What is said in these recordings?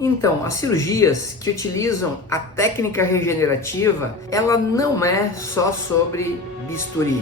Então, as cirurgias que utilizam a técnica regenerativa, ela não é só sobre bisturi.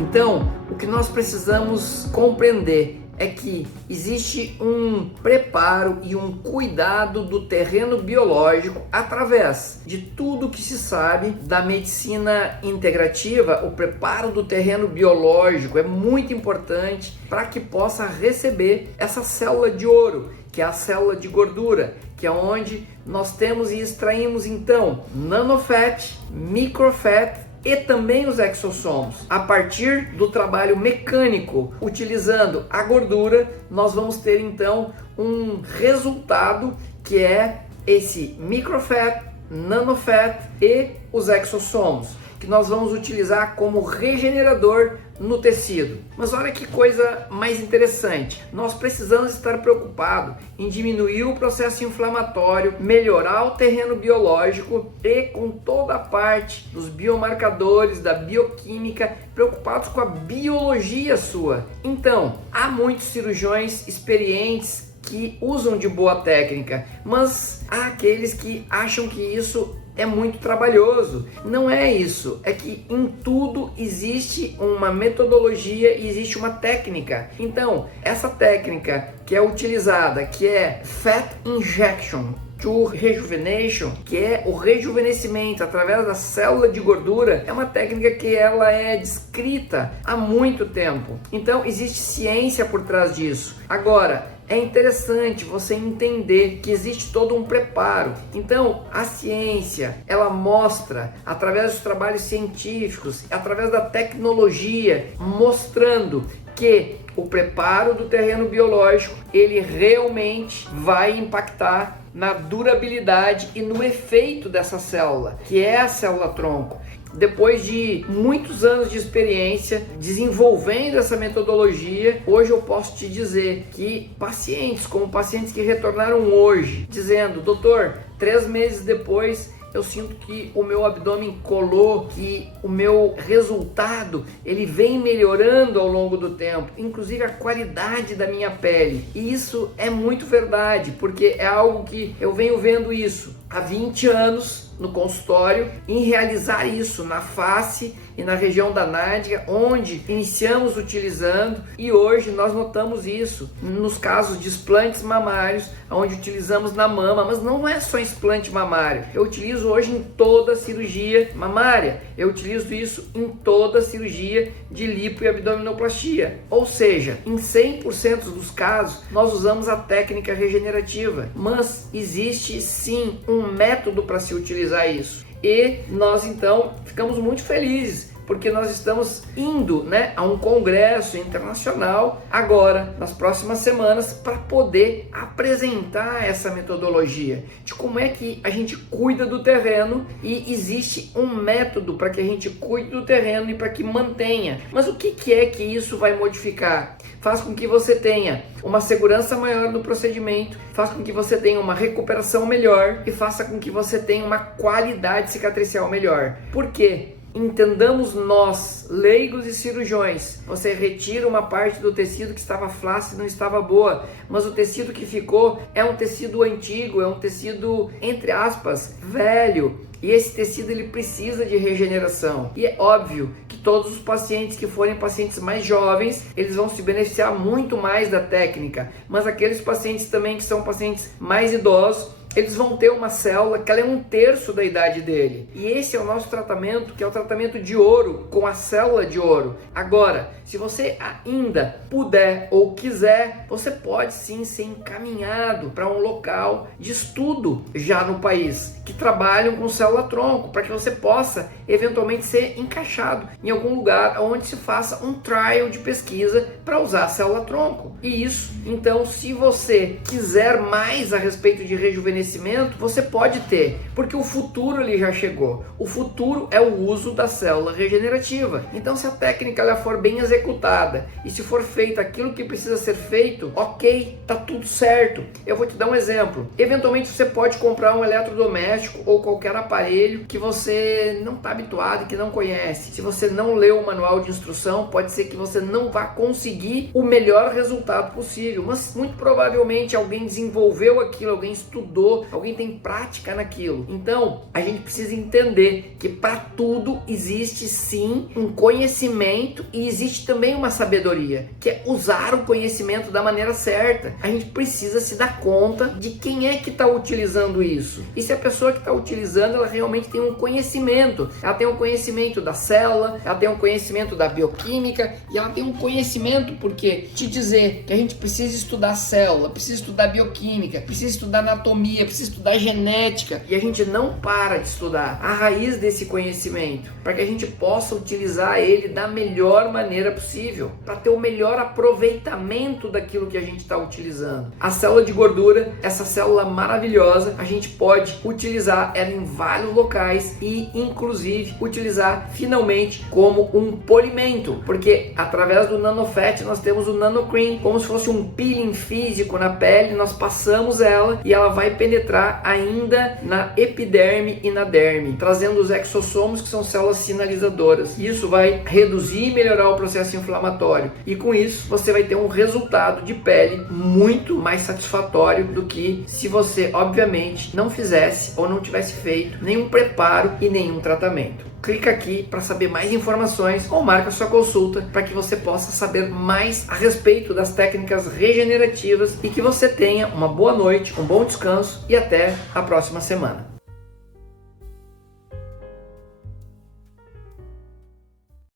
Então, o que nós precisamos compreender é que existe um preparo e um cuidado do terreno biológico através de tudo que se sabe da medicina integrativa. O preparo do terreno biológico é muito importante para que possa receber essa célula de ouro, que é a célula de gordura, que é onde nós temos e extraímos então nanofat, microfat e também os exossomos. A partir do trabalho mecânico, utilizando a gordura, nós vamos ter então um resultado que é esse microfat, nanofat e os exossomos, que nós vamos utilizar como regenerador no tecido. Mas olha que coisa mais interessante, nós precisamos estar preocupados em diminuir o processo inflamatório, melhorar o terreno biológico e com toda a parte dos biomarcadores, da bioquímica, preocupados com a biologia sua. Então, há muitos cirurgiões experientes que usam de boa técnica, mas há aqueles que acham que isso é muito trabalhoso. Não é isso, é que em tudo existe uma metodologia e existe uma técnica. Então, essa técnica que é utilizada, que é Fat Injection to Rejuvenation, que é o rejuvenescimento através da célula de gordura, é uma técnica que ela é descrita há muito tempo. Então, existe ciência por trás disso. Agora, é interessante você entender que existe todo um preparo. Então, a ciência, ela mostra, através dos trabalhos científicos, através da tecnologia, mostrando que o preparo do terreno biológico, ele realmente vai impactar na durabilidade e no efeito dessa célula, que é a célula-tronco. Depois de muitos anos de experiência desenvolvendo essa metodologia, hoje eu posso te dizer que pacientes que retornaram hoje, dizendo: doutor, 3 meses depois eu sinto que o meu abdômen colou, que o meu resultado ele vem melhorando ao longo do tempo, inclusive a qualidade da minha pele. E isso é muito verdade, porque é algo que eu venho vendo isso há 20 anos no consultório, em realizar isso na face e na região da nádega, onde iniciamos utilizando, e hoje nós notamos isso nos casos de explantes mamários, onde utilizamos na mama, mas não é só explante mamário, eu utilizo hoje em toda a cirurgia mamária, eu utilizo isso em toda a cirurgia de lipo e abdominoplastia, ou seja, em 100% dos casos nós usamos a técnica regenerativa, mas existe sim um método para se utilizar isso. E nós então ficamos muito felizes porque nós estamos indo, a um congresso internacional agora, nas próximas semanas, para poder apresentar essa metodologia de como é que a gente cuida do terreno, e existe um método para que a gente cuide do terreno e para que mantenha. Mas o que é que isso vai modificar? Faz com que você tenha uma segurança maior no procedimento, faz com que você tenha uma recuperação melhor e faça com que você tenha uma qualidade cicatricial melhor. Por quê? Entendamos nós, leigos e cirurgiões, você retira uma parte do tecido que estava flácido e não estava boa, mas o tecido que ficou é um tecido antigo, é um tecido, entre aspas, velho, e esse tecido ele precisa de regeneração. E é óbvio que todos os pacientes que forem pacientes mais jovens, eles vão se beneficiar muito mais da técnica, mas aqueles pacientes também que são pacientes mais idosos, eles vão ter uma célula que ela é 1/3 da idade dele. E esse é o nosso tratamento, que é o tratamento de ouro, com a célula de ouro. Agora, se você ainda puder ou quiser, você pode sim ser encaminhado para um local de estudo já no país, que trabalham com célula-tronco, para que você possa eventualmente ser encaixado em algum lugar onde se faça um trial de pesquisa para usar a célula-tronco. E isso, então, se você quiser mais a respeito de rejuvenescimento, conhecimento, você pode ter, porque o futuro ele já chegou. O futuro é o uso da célula regenerativa. Então, se a técnica ela for bem executada e se for feito aquilo que precisa ser feito, ok, tá tudo certo. Eu vou te dar um exemplo. Eventualmente você pode comprar um eletrodoméstico ou qualquer aparelho que você não está habituado e que não conhece. Se você não leu o manual de instrução, pode ser que você não vá conseguir o melhor resultado possível, mas muito provavelmente alguém desenvolveu aquilo, alguém estudou, alguém tem prática naquilo. Então, a gente precisa entender que para tudo existe sim um conhecimento e existe também uma sabedoria, que é usar o conhecimento da maneira certa. A gente precisa se dar conta de quem é que está utilizando isso. E se a pessoa que está utilizando, ela realmente tem um conhecimento. Ela tem um conhecimento da célula, ela tem um conhecimento da bioquímica e ela tem um conhecimento, porque te dizer que a gente precisa estudar célula, precisa estudar bioquímica, precisa estudar anatomia, precisa estudar genética, e a gente não para de estudar a raiz desse conhecimento, para que a gente possa utilizar ele da melhor maneira possível, para ter o melhor aproveitamento daquilo que a gente está utilizando. A célula de gordura, essa célula maravilhosa, a gente pode utilizar ela em vários locais e inclusive utilizar finalmente como um polimento, porque através do nanofat nós temos o nanocream, como se fosse um peeling físico na pele, nós passamos ela e ela vai penetrar ainda na epiderme e na derme, trazendo os exossomos, que são células sinalizadoras. Isso vai reduzir e melhorar o processo inflamatório, e com isso você vai ter um resultado de pele muito mais satisfatório do que se você, obviamente, não fizesse ou não tivesse feito nenhum preparo e nenhum tratamento. Clica aqui para saber mais informações ou marca sua consulta para que você possa saber mais a respeito das técnicas regenerativas e que você tenha uma boa noite, um bom descanso e até a próxima semana.